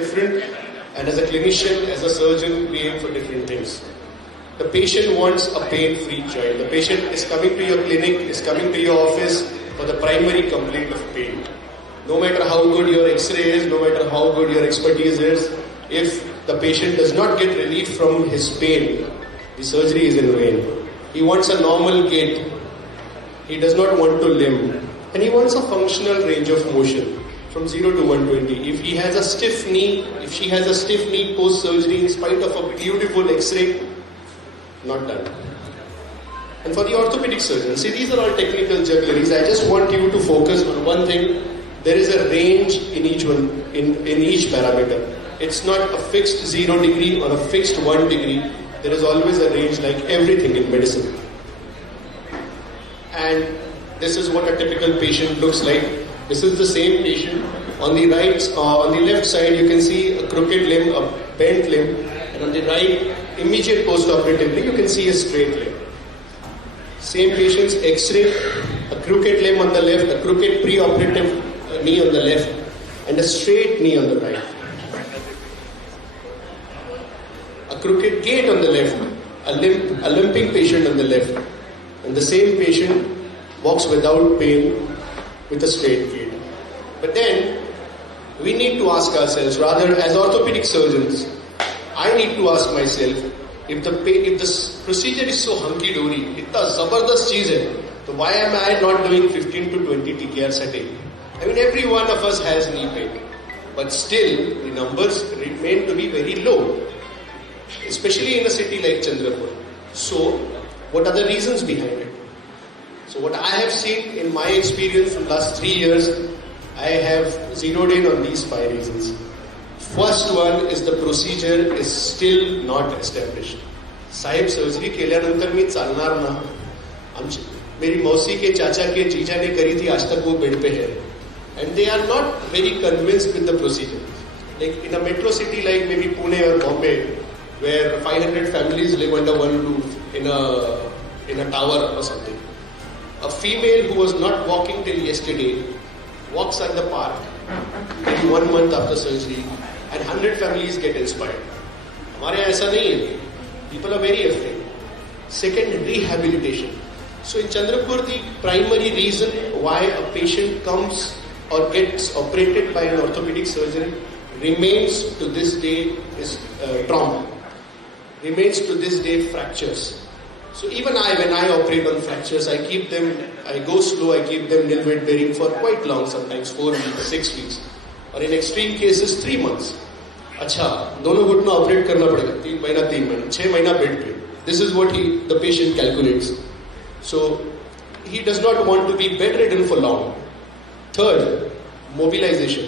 different, and as a clinician, as a surgeon, we aim for different things. The patient wants a pain-free joint. The patient is coming to your clinic, is coming to your office for the primary complaint of pain. No matter how good your X-ray is, no matter how good your expertise is, if the patient does not get relief from his pain, the surgery is in vain. He wants a normal gait. He does not want to limp. And he wants a functional range of motion from 0 to 120. If he has a stiff knee, if she has a stiff knee post-surgery in spite of a beautiful X-ray, not done. And for the orthopedic surgeon, see, these are all technical juggleries. I just want you to focus on one thing. There is a range in each one, in each parameter. It's not a fixed 0 degree or a fixed 1 degree. There is always a range, like everything in medicine. And this is what a typical patient looks like. This is the same patient. On the left side, you can see a crooked limb, a bent limb, and on the right, immediate post-operatively, you can see a straight limb. Same patient's X-ray, a crooked limb on the left, a crooked pre-operative knee on the left, and a straight knee on the right. A crooked gait on the left, a limping patient on the left, and the same patient walks without pain with a straight gait. But then, we need to ask ourselves, rather as orthopedic surgeons, I need to ask myself, if the procedure is so hunky-dory, itna zabardast cheez hai, so why am I not doing 15 to 20 TKRs a day? I mean, every one of us has knee pain, but still the numbers remain to be very low, especially in a city like Chandrapur. So, what are the reasons behind it? So what I have seen in my experience in the last 3 years, I have zeroed in on these 5 reasons. First one is the procedure is still not established. साहेब surgery केल्यानंतर मी चालणार ना. मेरी मौसी के चाचा के जीजा ने करी थी, आज तक वो बेड पे है. And they are not very convinced with the procedure. Like in a metro city like maybe Pune or Bombay, where 500 families live under one roof in a tower or something. A female who was not walking till yesterday walks at the park maybe 1 month after surgery, and 100 families get inspired. हमारे यहाँ ऐसा नहीं है. People are very afraid. Second, rehabilitation. So in Chandrapur, the primary reason why a patient comes or gets operated by an orthopedic surgeon remains to this day is trauma. Remains to this day fractures. So even when I operate on fractures, I go slow, I keep them nil weight bearing for quite long, sometimes 4 weeks, 6 weeks. Or in extreme cases, 3 months. अच्छा, दोनों घुटना operate करना पड़ेगा, 3 महीना 3 महीना, 6 महीना bed पे. This is what the patient calculates. So he does not want to be bedridden for long. Third, mobilization.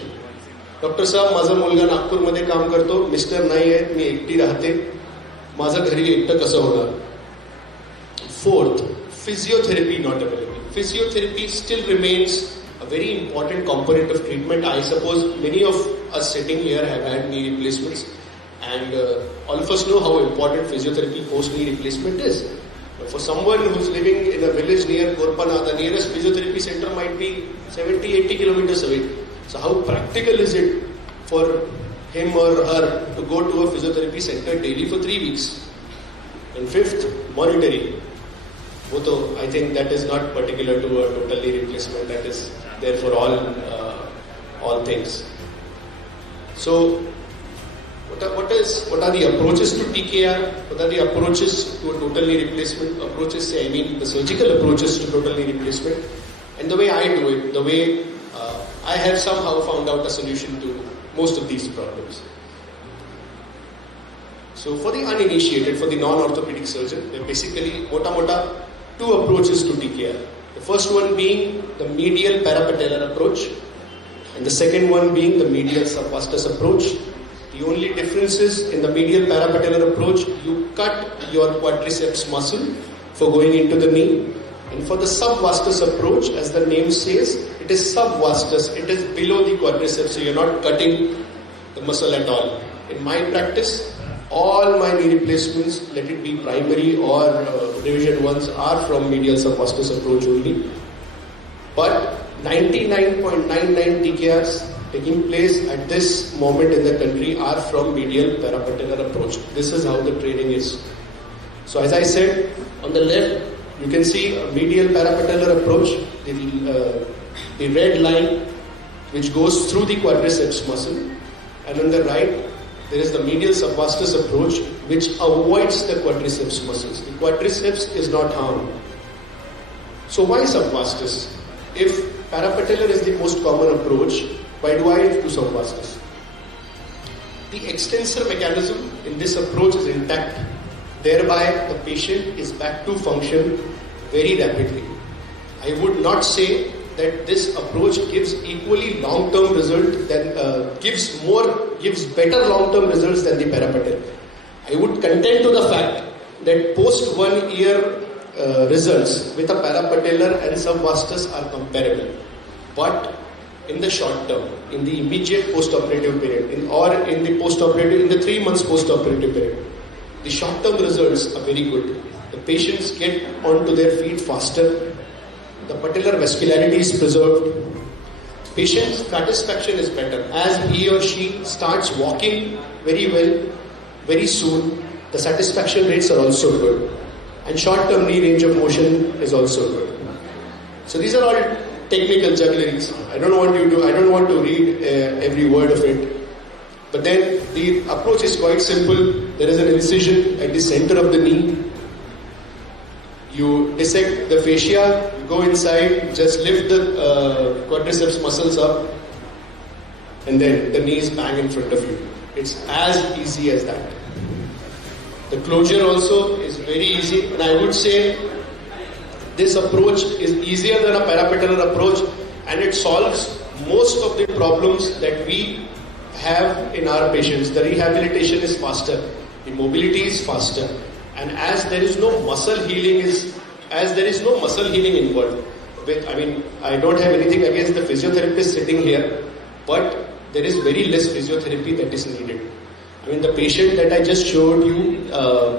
Doctor साहब, माझा मुलगा नागपूरमध्ये काम करतो, मिस्टर नाही आहेत, मी एकटी राहते, माझं घरी एकटं कसं होणार? Fourth, physiotherapy not available. Physiotherapy still remains a very important component of treatment. I suppose many of us sitting here have had knee replacements, and all of us know how important physiotherapy post-knee replacement is. But for someone who's living in a village near Korpana, the nearest physiotherapy center might be 70-80 kilometers away. So how practical is it for him or her to go to a physiotherapy center daily for 3 weeks? And fifth, monitoring. I think that is not particular to a total knee replacement. That is there for all things. So, what are the approaches to TKR? What are the approaches to a total knee replacement? The surgical approaches to total knee replacement, and the way I do it, the way I have somehow found out a solution to most of these problems. So, for the uninitiated, for the non-orthopedic surgeon, there are basically two approaches to TKR. The first one being the medial parapatellar approach, and the second one being the medial subvastus approach. The only difference is in the medial parapatellar approach, you cut your quadriceps muscle for going into the knee. And for the subvastus approach, as the name says, it is subvastus. It is below the quadriceps, so you're not cutting the muscle at all. In my practice, all my knee replacements, let it be primary or revision ones, are from medial subvastus approach only. But 99.99 TKRs taking place at this moment in the country are from medial parapatellar approach. This is how the training is. So as I said, on the left, you can see a medial parapatellar approach, the red line which goes through the quadriceps muscle, and on the right, there is the medial subvastus approach which avoids the quadriceps muscles. The quadriceps is not harmed. So why subvastus? If parapatellar is the most common approach, why do I do subvastus? The extensor mechanism in this approach is intact. Thereby, the patient is back to function very rapidly. I would not say that this approach gives equally long-term result than gives better long-term results than the parapatellar. I would contend to the fact that post 1 year results with a parapatellar and subvastus are comparable, but in the short term, in the immediate post-operative period, in the 3 months post-operative period, the short-term results are very good. The patients get onto their feet faster. The patellar vascularity is preserved. Patient's satisfaction is better. As he or she starts walking very well, very soon, the satisfaction rates are also good. And short-term knee range of motion is also good. So these are all technical juggleries. I don't want to read every word of it. But then the approach is quite simple. There is an incision at the center of the knee. You dissect the fascia, you go inside, just lift the quadriceps muscles up, and then the knee is bang in front of you. It's as easy as that. The closure also is very easy, and I would say this approach is easier than a parapatellar approach, and it solves most of the problems that we have in our patients. The rehabilitation is faster, the mobility is faster, and as there is no muscle healing involved. I don't have anything against the physiotherapist sitting here, but there is very less physiotherapy that is needed. The patient that I just showed you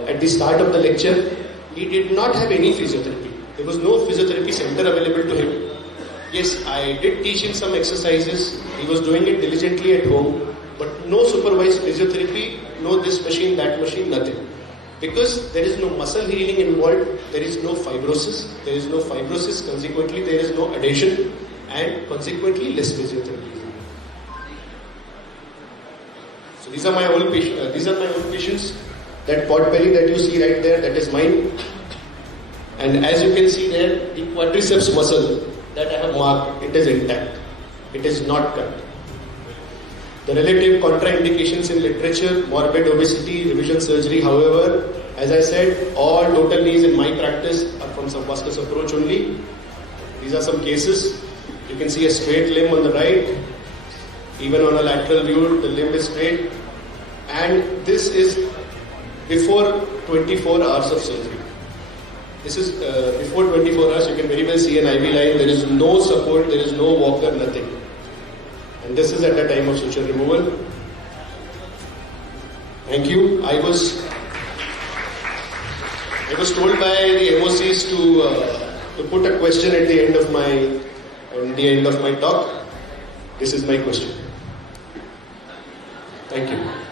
at the start of the lecture, he did not have any physiotherapy. There was no physiotherapy center available to him. Yes, I did teach him some exercises. He was doing it diligently at home, but no supervised physiotherapy, no this machine, that machine, nothing. Because there is no muscle healing involved, there is no fibrosis. There is no fibrosis, consequently there is no adhesion, and consequently less physiotherapy. So these are my old patients. That pot belly that you see right there, that is mine. And as you can see there, the quadriceps muscle that I have marked, it is intact. It is not cut. The relative contraindications in literature, morbid obesity, revision surgery, however, as I said, all total knees in my practice are from subvastus approach only. These are some cases. You can see a straight limb on the right. Even on a lateral view, the limb is straight. And this is before 24 hours of surgery. This is before 24 hours, you can very well see an IV line. There is no support, there is no walker, nothing. And this is at the time of suture removal. Thank you. I was told by the MOCs to put a question at the end of my talk. This is my question. Thank you.